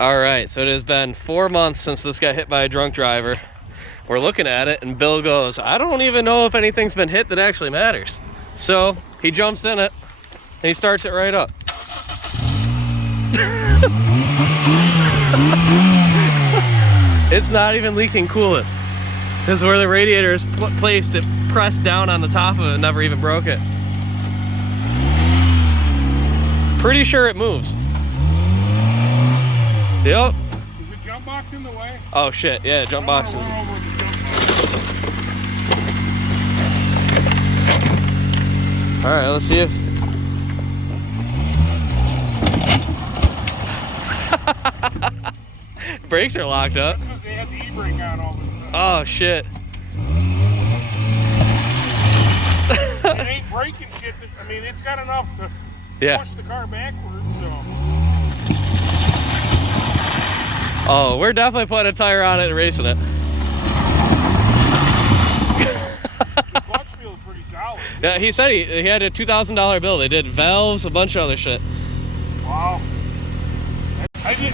All right, so it has been 4 months since this got hit by a drunk driver. We're looking at it, and Bill goes, I don't even know if anything's been hit that actually matters. So he jumps in it, and he starts it right up. It's not even leaking coolant. Because where the radiator is placed, it pressed down on the top of it and never even broke it. Pretty sure it moves. Yep. Is the jump box in the way? Oh shit, yeah, jump box is. Alright, let's see if. Brakes are locked up. That's because they had the e-brake on all this stuff. Oh shit. It ain't braking shit. I mean, it's got enough to push the car backwards, so. Oh, we're definitely putting a tire on it and racing it. The clutch feels pretty solid. Yeah, he said he had a $2,000 bill. They did valves, a bunch of other shit. Wow.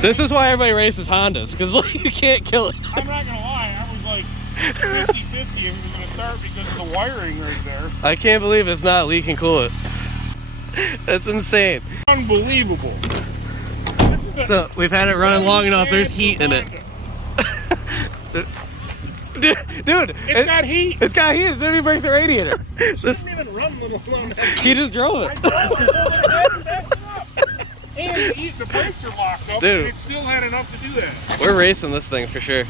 This is why everybody races Hondas, because like, you can't kill it. I'm not going to lie, I was like 50-50 if it was going to start because of the wiring right there. I can't believe it's not leaking coolant. That's insane. Unbelievable. So we've had it running long enough, there's heat in it. Dude, it's got heat. It's got heat. It didn't even break the radiator. It didn't even run little long. He just drove it. And the brakes are locked up, dude, and it still had enough to do that. We're racing this thing for sure.